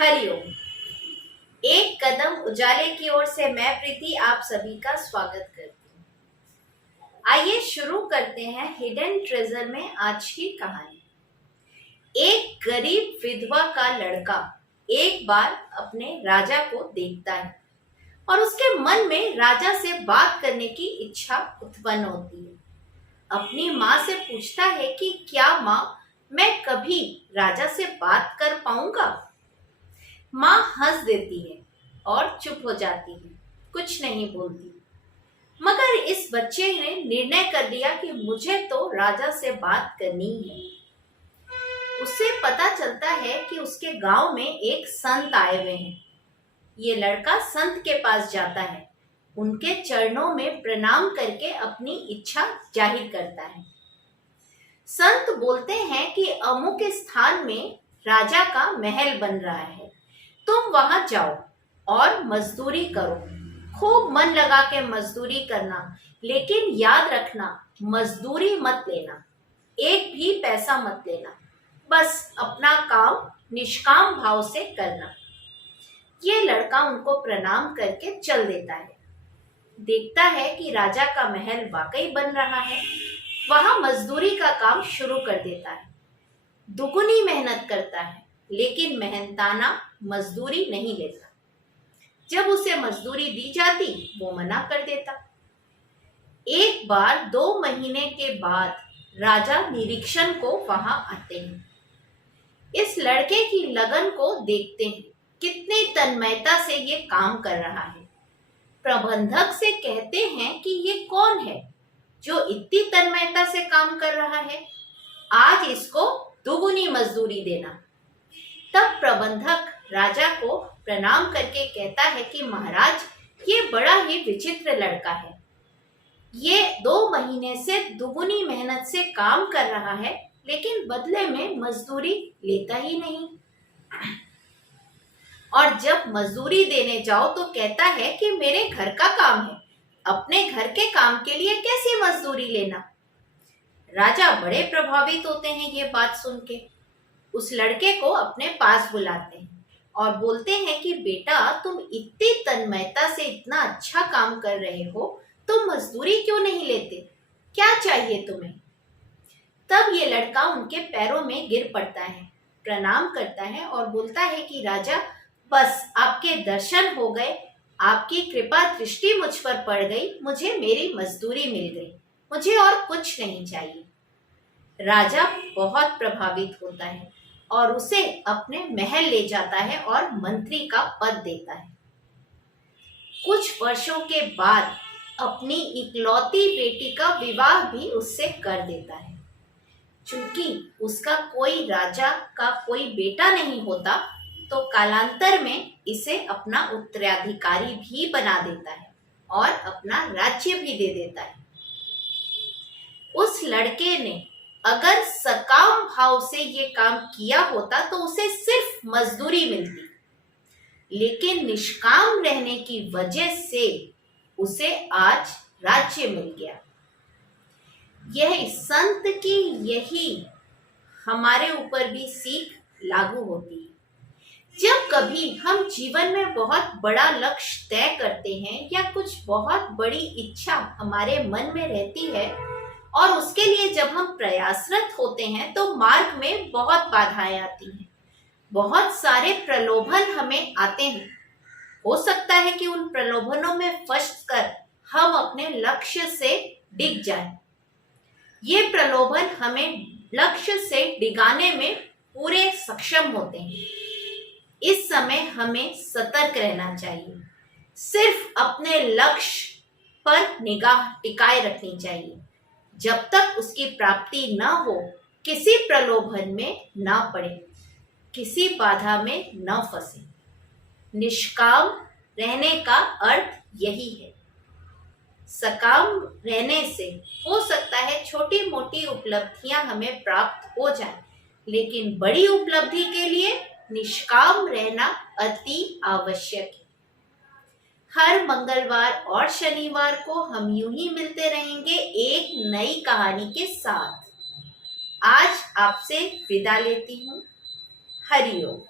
हरिओम। एक कदम उजाले की ओर से मैं प्रीति आप सभी का स्वागत करती हूँ। आइए शुरू करते हैं हिडन ट्रेजर में आज की कहानी। एक गरीब विधवा का लड़का एक बार अपने राजा को देखता है और उसके मन में राजा से बात करने की इच्छा उत्पन्न होती है। अपनी माँ से पूछता है कि क्या माँ, मैं कभी राजा से बात कर पाऊंगा? माँ हंस देती है और चुप हो जाती है, कुछ नहीं बोलती। मगर इस बच्चे ने निर्णय कर लिया कि मुझे तो राजा से बात करनी है। उसे पता चलता है कि उसके गांव में एक संत आए हुए हैं। ये लड़का संत के पास जाता है, उनके चरणों में प्रणाम करके अपनी इच्छा जाहिर करता है। संत बोलते हैं कि अमुक स्थान में राजा का महल बन रहा है, तुम वहां जाओ और मजदूरी करो। खूब मन लगा के मजदूरी करना, लेकिन याद रखना मजदूरी मत लेना, एक भी पैसा मत लेना, बस अपना काम निष्काम भाव से करना। ये लड़का उनको प्रणाम करके चल देता है। देखता है कि राजा का महल वाकई बन रहा है। वहां मजदूरी का काम शुरू कर देता है। दुगुनी मेहनत करता है, लेकिन मेहनताना मजदूरी नहीं लेता। जब उसे मजदूरी दी जाती वो मना कर देता। एक बार 2 महीने के बाद राजा निरीक्षण को वहां आते हैं। इस लड़के की लगन को देखते हैं, कितनी तन्मयता से ये काम कर रहा है। प्रबंधक से कहते हैं कि ये कौन है जो इतनी तन्मयता से काम कर रहा है, आज इसको दुगुनी मजदूरी देना। तब प्रबंधक राजा को प्रणाम करके कहता है कि महाराज, ये बड़ा ही विचित्र लड़का है। ये 2 महीने से दुगुनी मेहनत से काम कर रहा है, लेकिन बदले में मजदूरी लेता ही नहीं। और जब मजदूरी देने जाओ तो कहता है कि मेरे घर का काम है, अपने घर के काम के लिए कैसी मजदूरी लेना। राजा बड़े प्रभावित होते हैं ये बात सुन के। उस लड़के को अपने पास बुलाते हैं और बोलते हैं कि बेटा, तुम इतनी तन्मयता से इतना अच्छा काम कर रहे हो, तुम मजदूरी क्यों नहीं लेते? क्या चाहिए तुम्हें? तब ये लड़का उनके पैरों में गिर पड़ता है, प्रणाम करता है और बोलता है कि राजा, बस आपके दर्शन हो गए, आपकी कृपा दृष्टि मुझ पर पड़ गई, मुझे मेरी मजदूरी मिल गई, मुझे और कुछ नहीं चाहिए। राजा बहुत प्रभावित होता है और उसे अपने महल ले जाता है और मंत्री का पद देता है। कुछ वर्षों के बाद अपनी इकलौती बेटी का विवाह भी उससे कर देता है। चूंकि उसका कोई राजा का कोई बेटा नहीं होता, तो कालांतर में इसे अपना उत्तराधिकारी भी बना देता है और अपना राज्य भी दे देता है। उस लड़के ने अगर सकाम भाव से ये काम किया होता तो उसे सिर्फ मजदूरी मिलती, लेकिन निष्काम रहने की वजह से उसे आज राज्य मिल गया। यह संत की यही हमारे ऊपर भी सीख लागू होती है। जब कभी हम जीवन में बहुत बड़ा लक्ष्य तय करते हैं या कुछ बहुत बड़ी इच्छा हमारे मन में रहती है और उसके लिए जब हम प्रयासरत होते हैं, तो मार्ग में बहुत बाधाएं आती हैं, बहुत सारे प्रलोभन हमें आते हैं। हो सकता है कि उन प्रलोभनों में फंसकर हम अपने लक्ष्य से डिग जाएं। ये प्रलोभन हमें लक्ष्य से डिगाने में पूरे सक्षम होते हैं। इस समय हमें सतर्क रहना चाहिए, सिर्फ अपने लक्ष्य पर निगाह टिकाए रखनी चाहिए। जब तक उसकी प्राप्ति न हो, किसी प्रलोभन में न पड़े, किसी बाधा में न फंसे। निष्काम रहने का अर्थ यही है। सकाम रहने से हो सकता है छोटी मोटी उपलब्धियां हमें प्राप्त हो जाएं, लेकिन बड़ी उपलब्धि के लिए निष्काम रहना अति आवश्यक है। हर मंगलवार और शनिवार को हम यूं ही मिलते रहेंगे एक नई कहानी के साथ। आज आपसे विदा लेती हूँ। हरिओम।